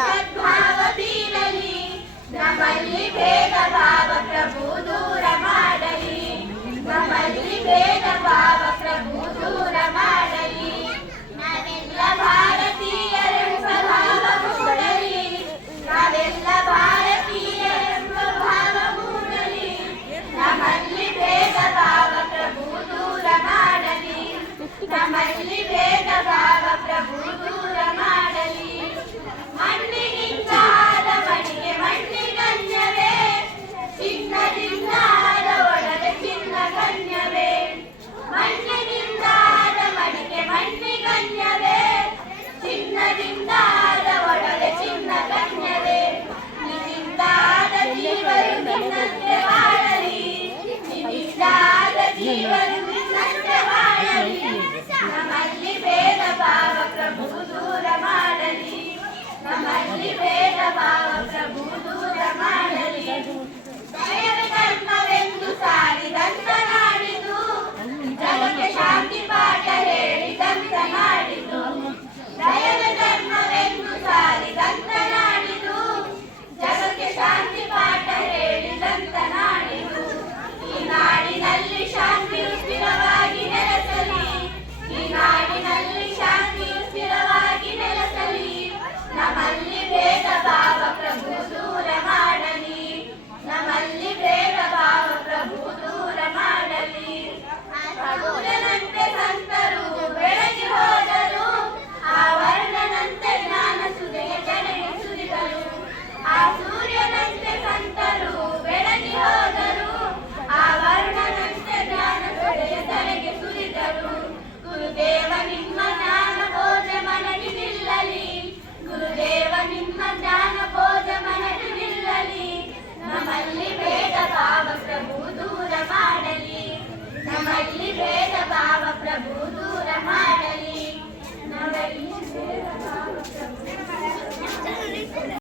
ಸದ್ಭಾವ ಬೀರಲಿ, ನಮ್ಮಲ್ಲಿ ಭೇದ ಭಾವ ಪ್ರಭು ದೂರ ಮಾಡಲಿ, ನಮ್ಮಲ್ಲಿ ಭೇದ ಭಾವ ಪ್ರಭು ದೂರ ಮಾಡಲಿ. ನಾವೆಲ್ಲ ಭಾರತೀಯರೆಂಬ ಭಾವ ಮೂಡಲಿ, ನಾವೆಲ್ಲ ಭಾರತೀಯರೆಂಬ ಭಾವ ಮೂಡಲಿ, ನಮ್ಮಲ್ಲಿ ಭೇದ ಭಾವ ಪ್ರಭು ದೂರ ಮಾಡಲಿ, ನಮ್ಮಲ್ಲಿ ಭೇದ ಭಾವ ಪ್ರಭು ದೂರ ಮಾಡಲಿ. ಮಣ್ಣಿನಿಂದ ಆದ ಮಣಿಗೆ ಮಣ್ಣಿಗನ್ಯವೇ, ಚಿನ್ನದಿಂದ ಆದ ಒಡವೆ ಚಿನ್ನ ಗಣ್ಯವೇ, ಮಣ್ಣಿನಿಂದ ಆದ ಮಣಿಗೆ ಮಣ್ಣಿಗನ್ಯವೇ, ಚಿನ್ನದಿಂದ ಆದ ಒಡವೆ ಚಿನ್ನ ಗಣ್ಯವೇ. ನಿನ್ನಿಂದ ಆದ ಜೀವರು ನಿನ್ನಂತೆ ಬಾಳಲಿ, ನಿನ್ನಿಂದ ಆದ ಜೀವರು ನಿನ್ನಂತೆ ಬಾಳಲಿ, ನಮ್ಮಲ್ಲಿ ಭೇದ ಭಾವ ಪ್ರಭು ದೂರ ಮಾಡಲಿ, ನಮ್ಮಲ್ಲಿ ಭೇದ ಭಾವ ಪ್ರಭು